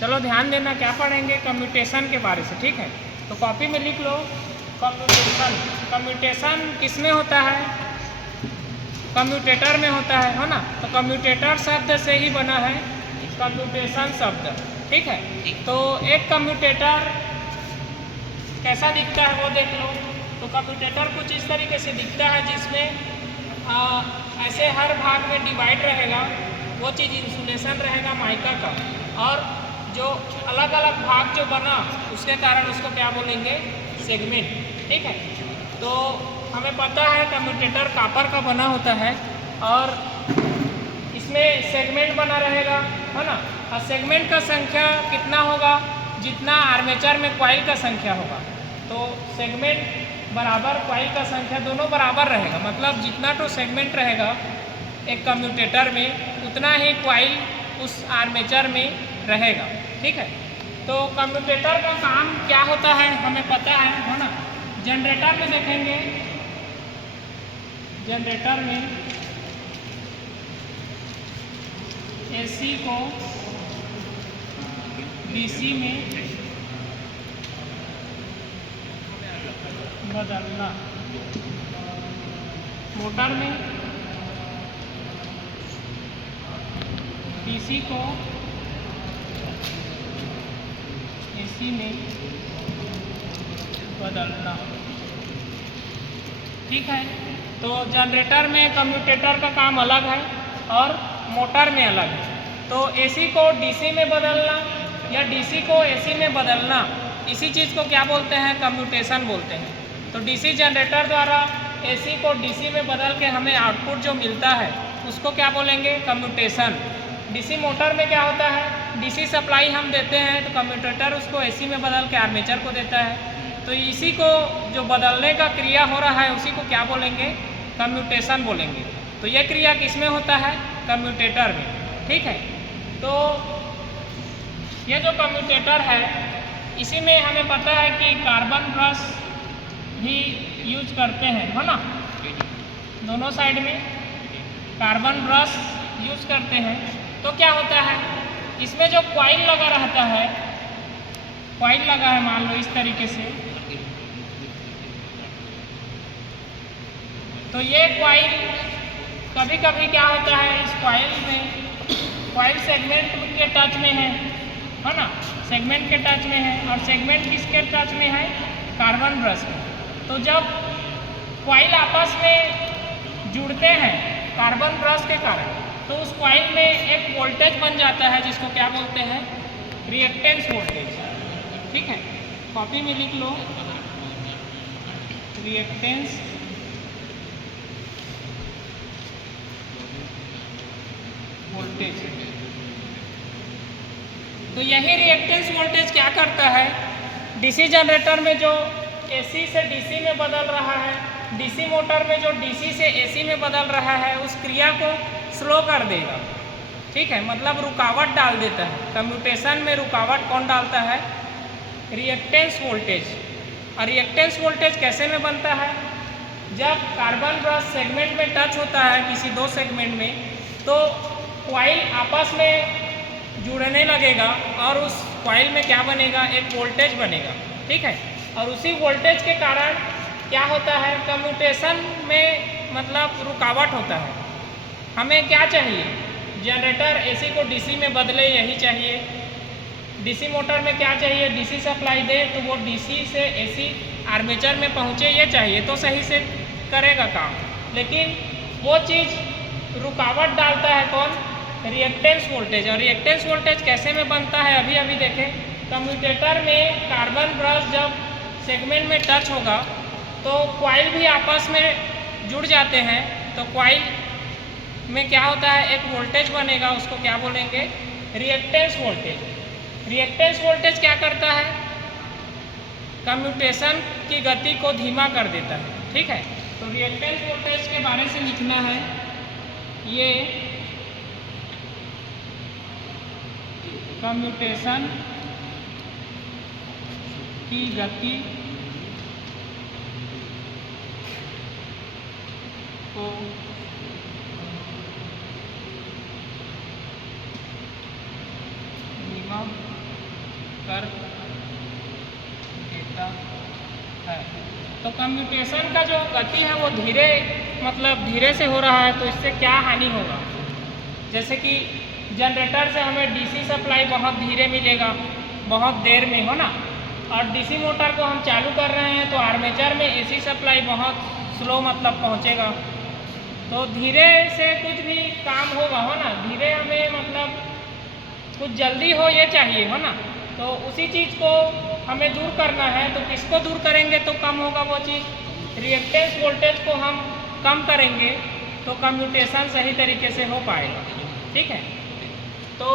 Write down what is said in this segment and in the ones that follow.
चलो ध्यान देना, क्या पढ़ेंगे, कम्यूटेशन के बारे से, ठीक है। तो कॉपी में लिख लो कम्यूटेशन। कम्यूटेशन किस में होता है? कम्यूटेटर में होता है ना। तो कम्यूटेटर शब्द से ही बना है कम्यूटेशन शब्द, ठीक है। तो एक कम्यूटेटर कैसा दिखता है वो देख लो। तो कम्यूटेटर कुछ इस तरीके से दिखता है, जिसमें ऐसे हर भाग में डिवाइड रहेगा, वो चीज़ इंसुलेशन रहेगा माइका का, और जो अलग अलग भाग जो बना उसके कारण उसको क्या बोलेंगे? सेगमेंट, ठीक है। तो हमें पता है कम्यूटेटर कॉपर का बना होता है और इसमें सेगमेंट बना रहेगा, है ना। और सेगमेंट का संख्या कितना होगा? जितना आर्मेचर में कॉइल का संख्या होगा। तो सेगमेंट बराबर कॉइल का संख्या, दोनों बराबर रहेगा। मतलब जितना तो सेगमेंट रहेगा एक कम्यूटेटर में, उतना ही कॉइल उस आर्मेचर में रहेगा, ठीक है। तो कम्यूटेटर का काम क्या होता है हमें पता है ना। जनरेटर में देखेंगे, जनरेटर में एसी को डीसी में बदलना, मोटर में डीसी को एसी में बदलना, ठीक है। तो जनरेटर में कम्यूटेटर का काम अलग है और मोटर में अलग है। तो एसी को डीसी में बदलना या डीसी को एसी में बदलना, इसी चीज़ को क्या बोलते हैं? कम्यूटेशन बोलते हैं। तो डीसी जनरेटर द्वारा एसी को डीसी में बदल के हमें आउटपुट जो मिलता है उसको क्या बोलेंगे? कम्यूटेशन। डीसी मोटर में क्या होता है? डीसी सप्लाई हम देते हैं तो कम्यूटेटर उसको एसी में बदल के आर्मेचर को देता है। तो इसी को जो बदलने का क्रिया हो रहा है उसी को क्या बोलेंगे? कम्यूटेशन बोलेंगे। तो ये क्रिया किस में होता है? कम्यूटेटर में, ठीक है। तो ये जो कम्यूटेटर है इसी में हमें पता है कि कार्बन ब्रश भी यूज करते हैं, है ना। दोनों साइड में कार्बन ब्रश यूज करते हैं। तो क्या होता है, इसमें जो कॉइल लगा रहता है, कॉइल लगा है मान लो इस तरीके से, तो ये कॉइल कभी कभी क्या होता है, इस कॉइल में, कॉइल सेगमेंट के टच में है ना, सेगमेंट के टच में है। और सेगमेंट किसके टच में है? कार्बन ब्रश के। तो जब कॉइल आपस में जुड़ते हैं कार्बन ब्रश के कारण, तो उस कॉइल में एक वोल्टेज बन जाता है जिसको क्या बोलते हैं? रिएक्टेंस वोल्टेज, ठीक है। कॉपी में लिख लो रिएक्टेंस वोल्टेज। तो यही रिएक्टेंस वोल्टेज क्या करता है? डीसी जनरेटर में जो एसी से डीसी में बदल रहा है, डीसी मोटर में जो डीसी से एसी में बदल रहा है, उस क्रिया को स्लो कर देगा, ठीक है। मतलब रुकावट डाल देता है। कम्यूटेशन में रुकावट कौन डालता है? Reactance voltage. और रिएक्टेंस वोल्टेज कैसे में बनता है? जब कार्बन ब्रश सेगमेंट में टच होता है किसी दो सेगमेंट में, तो कॉइल आपस में जुड़ने लगेगा और उस कॉइल में क्या बनेगा? एक वोल्टेज बनेगा, ठीक है। और उसी वोल्टेज के कारण क्या होता है? कम्यूटेशन में मतलब रुकावट होता है। हमें क्या चाहिए? जनरेटर एसी को डीसी में बदले, यही चाहिए। डीसी मोटर में क्या चाहिए? डीसी सप्लाई दे तो वो डीसी से एसी आर्मेचर में पहुँचे, ये चाहिए तो सही से करेगा काम। लेकिन वो चीज़ रुकावट डालता है कौन? Reactance voltage. और रिएक्टेंस वोल्टेज कैसे में बनता है? अभी अभी देखें, कम्यूटेटर में कार्बन ब्रश जब सेगमेंट में टच होगा तो कॉइल भी आपस में जुड़ जाते हैं। तो कॉइल में क्या होता है? एक वोल्टेज बनेगा, उसको क्या बोलेंगे? Reactance voltage. रिएक्टेंस वोल्टेज क्या करता है? कम्यूटेशन की गति को धीमा कर देता है, ठीक है। तो रिएक्टेंस वोल्टेज के बारे से लिखना है, ये कम्यूटेशन की गति को कर देता है। तो कम्यूटेशन का जो गति है वो धीरे मतलब धीरे से हो रहा है, तो इससे क्या हानि होगा? जैसे कि जनरेटर से हमें डीसी सप्लाई बहुत धीरे मिलेगा, बहुत देर में, हो ना, और डीसी मोटर को हम चालू कर रहे हैं तो आर्मेचर में एसी सप्लाई बहुत स्लो मतलब पहुंचेगा। तो धीरे से कुछ भी काम होगा, हो ना, धीरे हमें मतलब कुछ जल्दी हो ये चाहिए, हो ना। तो उसी चीज़ को हमें दूर करना है, तो किसको दूर करेंगे तो कम होगा वो चीज़? रिएक्टेंस वोल्टेज को हम कम करेंगे तो कम्यूटेशन सही तरीके से हो पाएगा। ठीक है, तो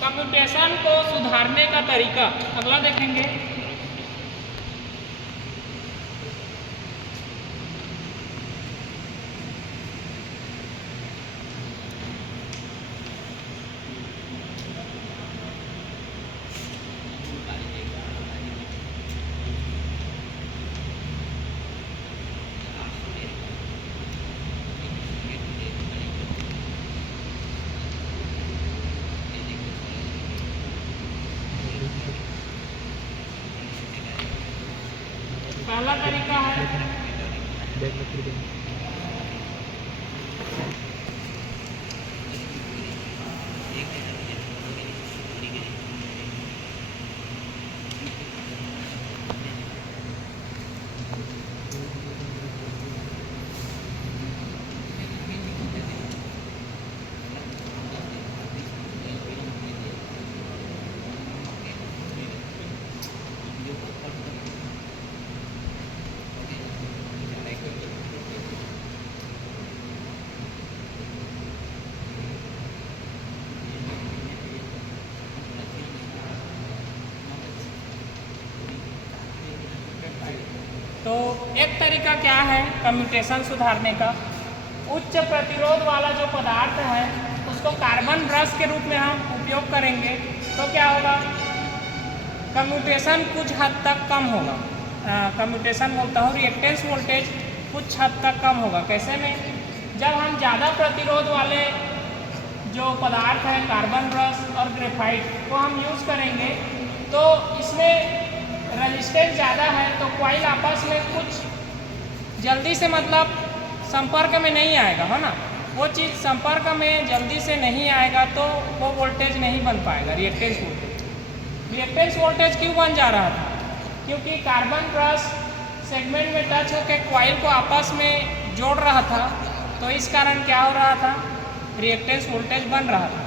कम्यूटेशन को सुधारने का तरीका अगला देखेंगे। पहला तरीका है तो एक तरीका क्या है कम्यूटेशन सुधारने का? उच्च प्रतिरोध वाला जो पदार्थ है उसको कार्बन ब्रश के रूप में हम उपयोग करेंगे तो क्या होगा? कम्यूटेशन कुछ हद तक कम होगा। कम्यूटेशन बोलता हूँ, रिएक्टेंस वोल्टेज कुछ हद तक कम होगा। कैसे में? जब हम ज़्यादा प्रतिरोध वाले जो पदार्थ है कार्बन ब्रश और ग्रेफाइट को हम यूज़ करेंगे तो इसमें रेजिस्टेंस ज़्यादा है तो कॉइल आपस में कुछ जल्दी से मतलब संपर्क में नहीं आएगा, है ना। वो चीज़ संपर्क में जल्दी से नहीं आएगा तो वो वोल्टेज नहीं बन पाएगा, रिएक्टेंस वोल्टेज। रिएक्टेंस वोल्टेज क्यों बन जा रहा था? क्योंकि कार्बन ब्रश सेगमेंट में टच होकर कॉइल को आपस में जोड़ रहा था, तो इस कारण क्या हो रहा था? रिएक्टेंस वोल्टेज बन रहा था।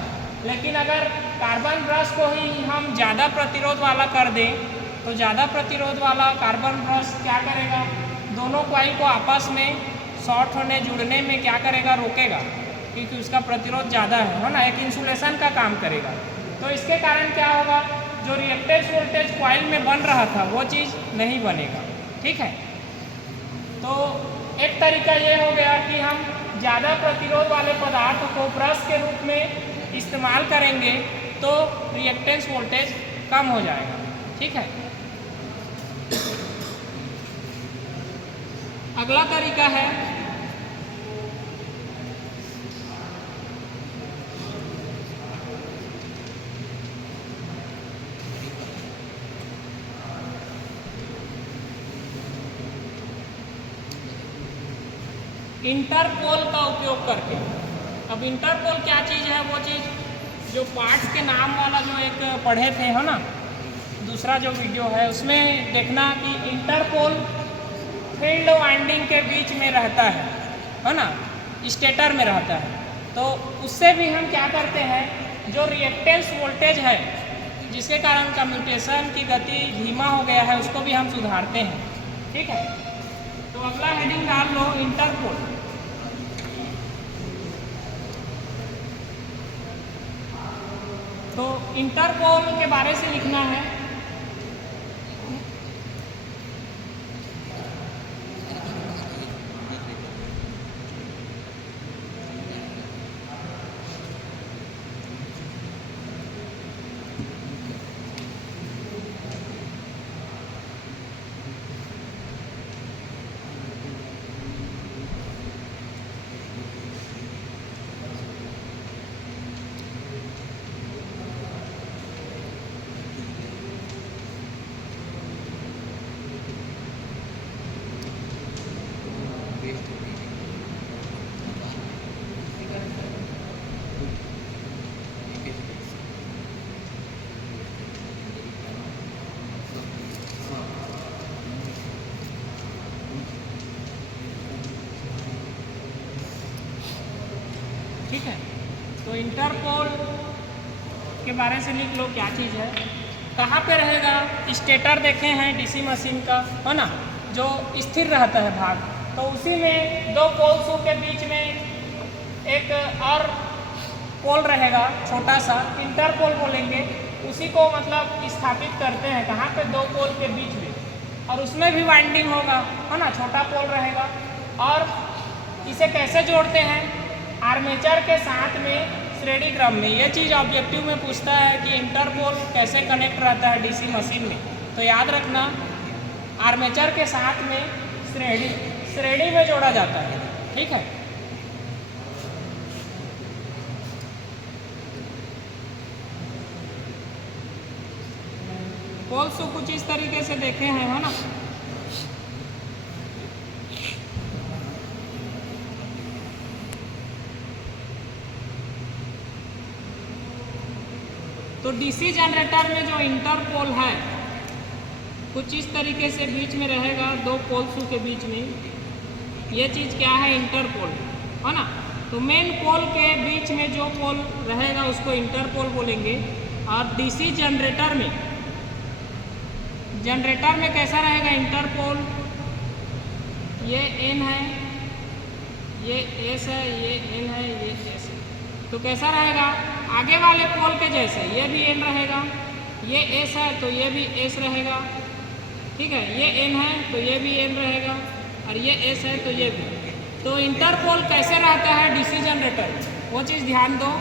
लेकिन अगर कार्बन ब्रश को ही हम ज़्यादा प्रतिरोध वाला कर दें तो ज़्यादा प्रतिरोध वाला कार्बन ब्रश क्या करेगा? दोनों कॉइल को आपस में शॉर्ट होने जुड़ने में क्या करेगा? रोकेगा, क्योंकि उसका प्रतिरोध ज़्यादा है ना, एक इंसुलेशन का काम करेगा। तो इसके कारण क्या होगा? जो रिएक्टेंस वोल्टेज कॉइल में बन रहा था वो चीज़ नहीं बनेगा। ठीक है, तो एक तरीका ये हो गया कि हम ज़्यादा प्रतिरोध वाले पदार्थ को ब्रश के रूप में इस्तेमाल करेंगे तो रिएक्टेंस वोल्टेज कम हो जाएगा। ठीक है, अगला तरीका है इंटरपोल का उपयोग करके। अब इंटरपोल क्या चीज़ है? वो चीज़ जो पार्ट्स के नाम वाला जो एक पढ़े थे, है ना, दूसरा जो वीडियो है उसमें देखना कि इंटरपोल फील्ड वाइंडिंग के बीच में रहता है ना, स्टेटर में रहता है। तो उससे भी हम क्या करते हैं, जो रिएक्टेंस वोल्टेज है जिसके कारण कम्यूटेशन की गति धीमा हो गया है उसको भी हम सुधारते हैं। ठीक है, तो अगला हेडिंग डाल लो इंटरपोल। तो इंटरपोल के बारे से लिखना है इंटरपोल के बारे से लिख लो क्या चीज़ है। कहाँ पे रहेगा? स्टेटर देखे हैं डीसी मशीन का, है ना, जो स्थिर रहता है भाग, तो उसी में दो पोल्स के बीच में एक और पोल रहेगा छोटा सा, इंटरपोल बोलेंगे। उसी को मतलब स्थापित करते हैं कहाँ पे? दो पोल के बीच में, और उसमें भी वाइंडिंग होगा, है ना, छोटा पोल रहेगा। और इसे कैसे जोड़ते हैं? आर्मेचर के साथ में श्रेणी क्रम में। ये चीज़ ऑब्जेक्टिव में पूछता है कि इंटरपोल कैसे कनेक्ट रहता है डीसी मशीन में, तो याद रखना आर्मेचर के साथ में श्रेणी में जोड़ा जाता है। ठीक है, पोल्स को कुछ इस तरीके से देखे हैं, है ना। तो डीसी जनरेटर में जो इंटरपोल है कुछ इस तरीके से बीच में रहेगा, दो पोल्स के बीच में। ये चीज़ क्या है? इंटरपोल, है ना। तो मेन पोल के बीच में जो पोल रहेगा उसको इंटरपोल बोलेंगे। और डीसी जनरेटर में कैसा रहेगा इंटरपोल? ये एन है, ये एस है, ये एन है, ये एस है। तो कैसा रहेगा? आगे वाले पोल के जैसे ये भी एन रहेगा, ये एस है तो ये भी एस रहेगा। ठीक है, ये एन है तो ये भी एन रहेगा, और ये एस है तो ये भी। तो इंटरपोल कैसे रहता है डीसी जनरेटर, वो चीज़ ध्यान दो।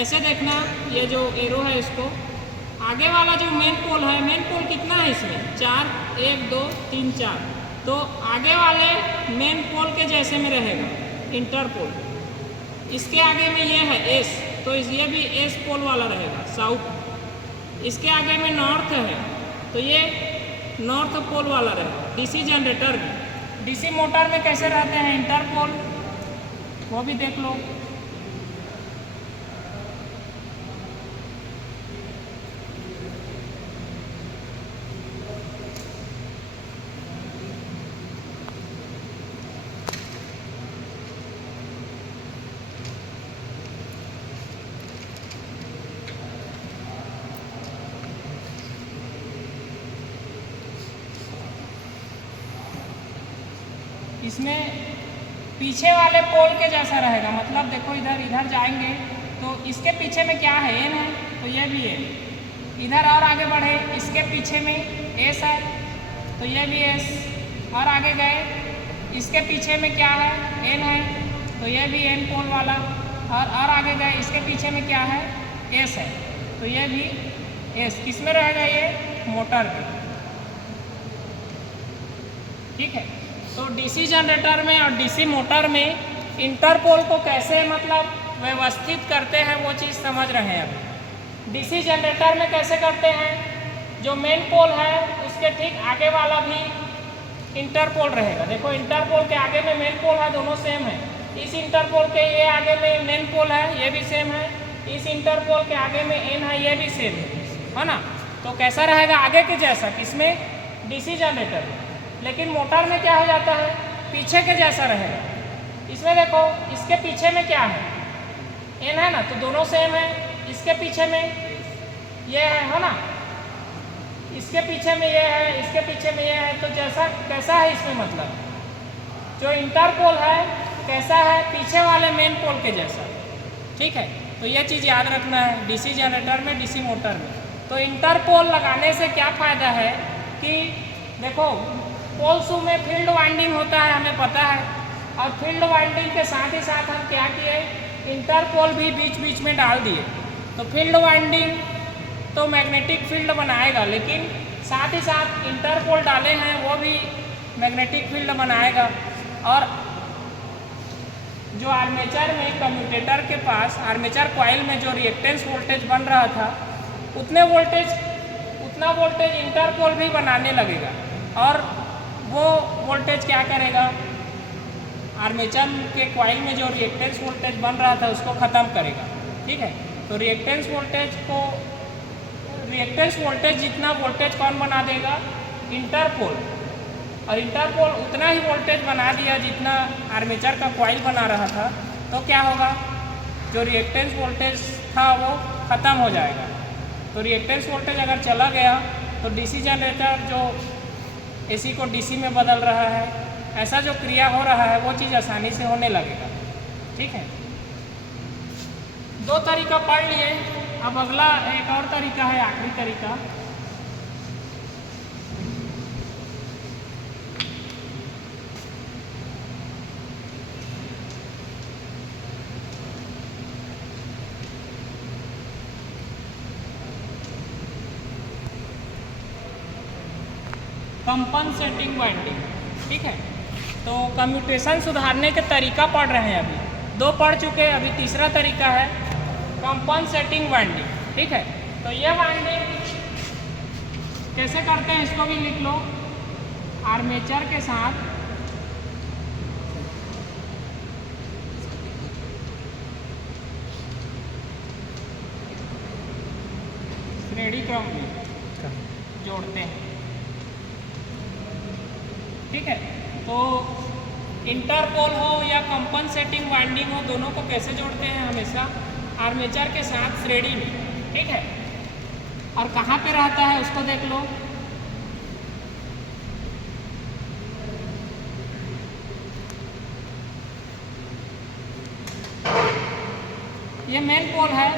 ऐसे देखना, ये जो एरो है इसको, आगे वाला जो मेन पोल है, मेन पोल कितना है इसमें? 4, 1, 2, 3, 4। तो आगे वाले मेन पोल के जैसे में रहेगा इंटरपोल। इसके आगे में ये है एस, तो ये भी एस पोल वाला रहेगा, साउथ। इसके आगे में नॉर्थ है तो ये नॉर्थ पोल वाला रहेगा डीसी जनरेटर में। डीसी मोटर में कैसे रहते हैं इंटरपोल, वो भी देख लो। इसमें पीछे वाले पोल के जैसा रहेगा, मतलब देखो इधर जाएंगे तो इसके पीछे में क्या है? एन है, तो ये भी है। इधर और आगे बढ़े, इसके पीछे में एस है तो ये भी एस। और आगे गए, इसके पीछे में क्या है? एन है, तो ये भी एन पोल वाला। और आगे गए, इसके पीछे में क्या है? एस है, तो ये भी एस। किस में रहेगा? ये मोटर में। ठीक है, तो डीसी जनरेटर में और डीसी मोटर में इंटरपोल को कैसे मतलब व्यवस्थित करते हैं वो चीज़ समझ रहे हैं अभी। डीसी जनरेटर में कैसे करते हैं? जो मेन पोल है उसके ठीक आगे वाला भी इंटरपोल रहेगा। देखो इंटरपोल के आगे में मेन पोल है, दोनों सेम है। इस इंटरपोल के ये आगे में मेन पोल है, ये भी सेम है। इस इंटरपोल के आगे में एन है, ये भी सेम है ना। तो कैसा रहेगा? आगे के जैसा, किसमें? डीसी जनरेटर में। लेकिन मोटर में क्या हो जाता है? पीछे के जैसा रहेगा। इसमें देखो, इसके पीछे में क्या है? एन है ना, तो दोनों सेम है। इसके पीछे में ये है ना, इसके पीछे में ये है, इसके पीछे में ये है। तो जैसा कैसा है इसमें, मतलब जो इंटरपोल है कैसा है? पीछे वाले मेन पोल के जैसा। ठीक है, तो ये चीज़ याद रखना है डीसी जनरेटर में, डीसी मोटर में। तो इंटरपोल लगाने से क्या फ़ायदा है कि देखो पोल्स में फील्ड वाइंडिंग होता है, हमें पता है। और फील्ड वाइंडिंग के साथ ही साथ हम क्या किए? इंटरपोल भी बीच बीच में डाल दिए। तो फील्ड वाइंडिंग तो मैग्नेटिक फील्ड बनाएगा, लेकिन साथ ही साथ इंटरपोल डाले हैं वो भी मैग्नेटिक फील्ड बनाएगा। और जो आर्मेचर में कम्यूटेटर के पास, आर्मेचर कॉइल में जो रिएक्टेंस वोल्टेज बन रहा था, उतना वोल्टेज इंटरपोल भी बनाने लगेगा। और वो वोल्टेज क्या करेगा? आर्मेचर के कॉइल में जो रिएक्टेंस वोल्टेज बन रहा था उसको ख़त्म करेगा। ठीक है, तो रिएक्टेंस वोल्टेज जितना वोल्टेज कौन बना देगा? इंटरपोल। और इंटरपोल उतना ही वोल्टेज बना दिया जितना आर्मेचर का कॉइल बना रहा था। तो क्या होगा? जो रिएक्टेंस वोल्टेज था वो ख़त्म हो जाएगा। तो रिएक्टेंस वोल्टेज अगर चला गया तो डीसी जनरेटर जो एसी को डीसी में बदल रहा है, ऐसा जो क्रिया हो रहा है वो चीज़ आसानी से होने लगेगा। ठीक है, दो तरीका पढ़ लिए। अब अगला एक और तरीका है, आखिरी तरीका। Compensating winding. ठीक है, तो कम्यूटेशन सुधारने के तरीका पढ़ रहे हैं। अभी दो पढ़ चुके हैं, अभी तीसरा तरीका है कंपनसेटिंग वाइंडिंग। ठीक है, तो ये वाइंडिंग कैसे करते हैं इसको भी लिख लो। आर्मेचर के साथ श्रेणी क्रम में जोड़ते हैं। ठीक है, तो इंटरपोल हो या कंपनसेटिंग वाइंडिंग हो, दोनों को कैसे जोड़ते हैं? हमेशा आर्मेचर के साथ श्रेणी में। ठीक है, और कहाँ पे रहता है उसको देख लो। ये मेन पोल है,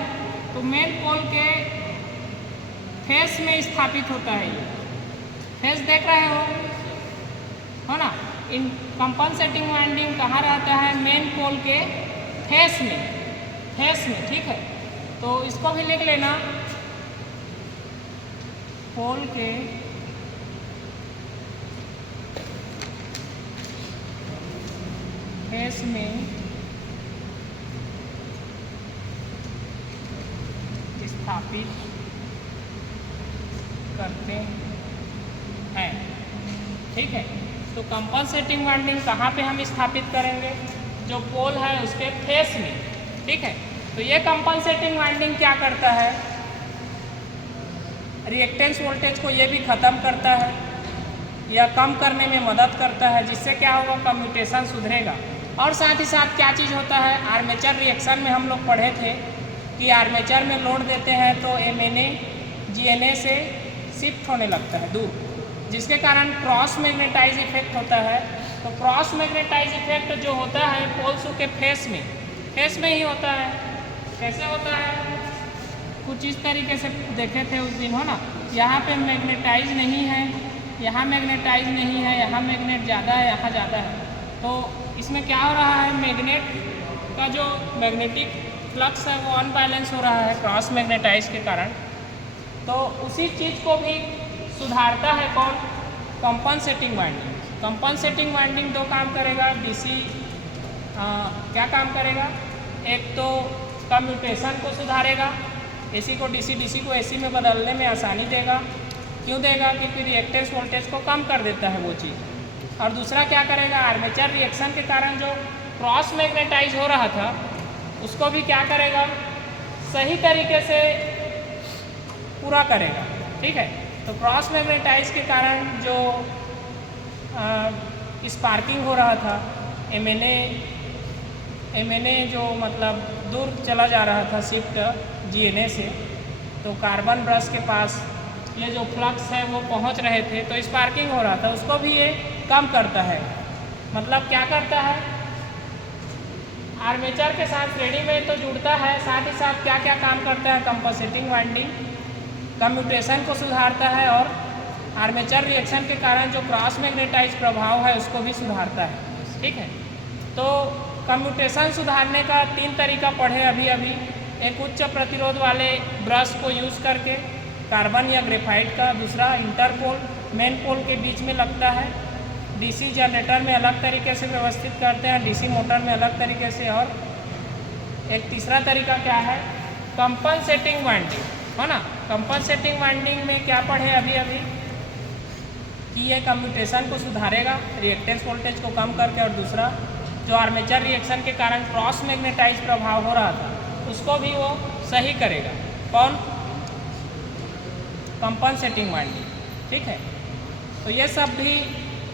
तो मेन पोल के फेस में स्थापित होता है। ये फेस देख रहे हो ना। इन कंपनसेटिंग वाइंडिंग कहाँ रहता है? मेन पोल के फेस में, फेस में। ठीक है, तो इसको भी लिख लेना, पोल के फेस में स्थापित करते हैं। ठीक है, तो कंपनसेटिंग वाइंडिंग कहाँ पे हम स्थापित करेंगे? जो पोल है उसके फेस में। ठीक है, तो ये कंपनसेटिंग वाइंडिंग क्या करता है? रिएक्टेंस वोल्टेज को ये भी ख़त्म करता है या कम करने में मदद करता है, जिससे क्या होगा? कम्यूटेशन सुधरेगा। और साथ ही साथ क्या चीज़ होता है? आर्मेचर रिएक्शन में हम लोग पढ़े थे कि आर्मेचर में लोड देते हैं तो MNA GNA से शिफ्ट होने लगता है दूर, जिसके कारण क्रॉस मैग्नेटाइज इफेक्ट होता है। तो क्रॉस मैग्नेटाइज इफेक्ट जो होता है पोल्स के फेस में ही होता है। कैसे होता है? कुछ इस तरीके से देखे थे उस दिन, हो ना। यहाँ पे मैग्नेटाइज नहीं है, यहाँ मैग्नेटाइज नहीं है, यहाँ मैग्नेट ज़्यादा है, यहाँ ज़्यादा है। तो इसमें क्या हो रहा है? मैग्नेट का जो मैग्नेटिक फ्लक्स है वो अनबैलेंस हो रहा है क्रॉस मैग्नेटाइज के कारण। तो उसी चीज़ को भी सुधारता है कौन? Compensating winding. कंपनसेटिंग वाइंडिंग दो काम करेगा। डीसी क्या काम करेगा? एक तो कम्यूटेशन को सुधारेगा, एसी को डीसी, डीसी को एसी में बदलने में आसानी देगा। क्यों देगा? क्योंकि रिएक्टेंस वोल्टेज को कम कर देता है वो चीज़। और दूसरा क्या करेगा? आर्मेचर रिएक्शन के कारण जो क्रॉस मैग्नेटाइज हो रहा था उसको भी क्या करेगा? सही तरीके से पूरा करेगा। ठीक है, तो क्रॉस मैग्नेटाइज के कारण जो स्पार्किंग हो रहा था, MNA जो मतलब दूर चला जा रहा था शिफ्ट GNA से, तो कार्बन ब्रश के पास ये जो फ्लक्स है वो पहुंच रहे थे, तो स्पार्किंग हो रहा था, उसको भी ये कम करता है। मतलब क्या करता है? आर्मेचर के साथ श्रेणी में तो जुड़ता है, साथ ही साथ क्या क्या काम करता है? कंपनसेटिंग वाइंडिंग कम्यूटेशन को सुधारता है और आर्मेचर रिएक्शन के कारण जो क्रॉस मैग्नेटाइज प्रभाव है उसको भी सुधारता है। ठीक है, तो कम्यूटेशन सुधारने का 3 तरीका पढ़े अभी। एक उच्च प्रतिरोध वाले ब्रश को यूज़ करके कार्बन या ग्रेफाइट का, दूसरा इंटरपोल मेन पोल के बीच में लगता है, डीसी जनरेटर में अलग तरीके से व्यवस्थित करते हैं, डीसी मोटर में अलग तरीके से, और एक तीसरा तरीका क्या है? कंपनसेटिंग वाइंडिंग, है ना। कंपनसेटिंग वाइंडिंग में क्या पढ़े अभी कि ये कम्यूटेशन को सुधारेगा, रिएक्टेंस वोल्टेज को कम करके, और दूसरा जो आर्मेचर रिएक्शन के कारण क्रॉस मैग्नेटाइज प्रभाव हो रहा था उसको भी वो सही करेगा। कौन? Compensating winding. ठीक है, तो ये सब भी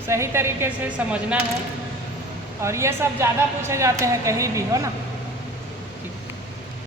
सही तरीके से समझना है, और ये सब ज़्यादा पूछे जाते हैं कहीं भी, हो ना।